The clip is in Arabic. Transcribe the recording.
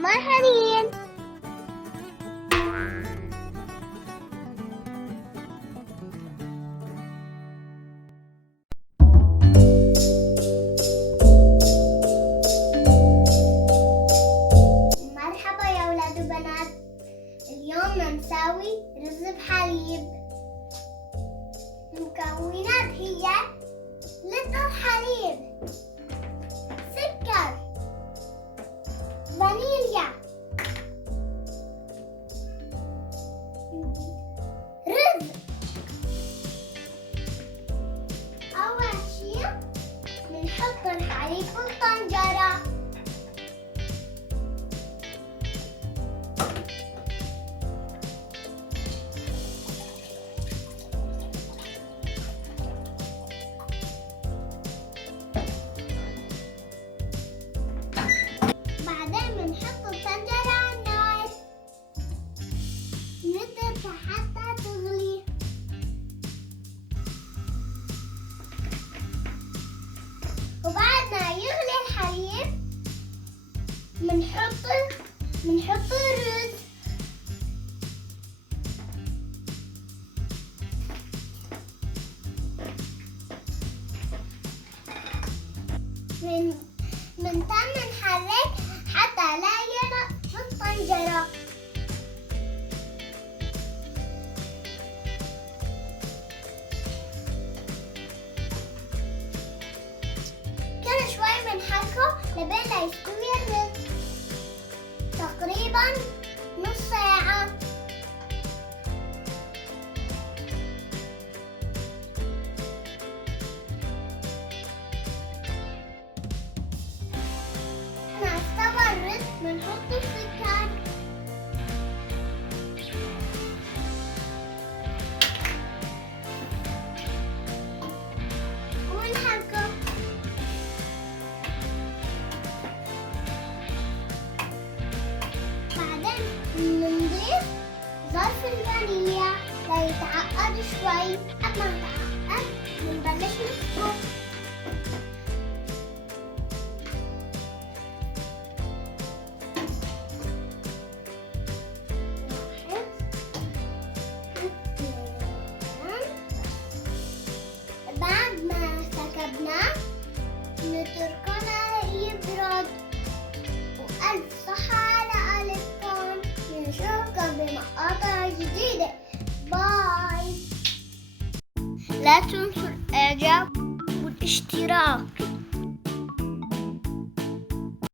مرحبين. مرحبا يا أولاد وبنات. اليوم نسوي رز بحليب. المكونات هي لتر حليب، سكر، فانيليا، رز. أول شي بنحط الحليب في الطنجرة. بعدين بنحط الطنجرة على النار، نتركها حتى تغلي. وبعد ما يغلي الحليب بنحط الرز. من تم نحرك حتى لا يغرق في الطنجرة. كل شوي بنحركه لبين لا يستوي الرز، تقريبا نص ساعة. مع استوى الرز بنحط السكر. ونحركه. بعدين بنضيف ظرف الفانيليا ليتعقد شوي. قبل ما يتعقد بنبلش نسكر. بعد ما سكبناه نتركه يبرد. وألف صحة على ألفكم. نشوفكم بمقاطع جديدة. باي. لا تنسوا الإعجاب والاشتراك.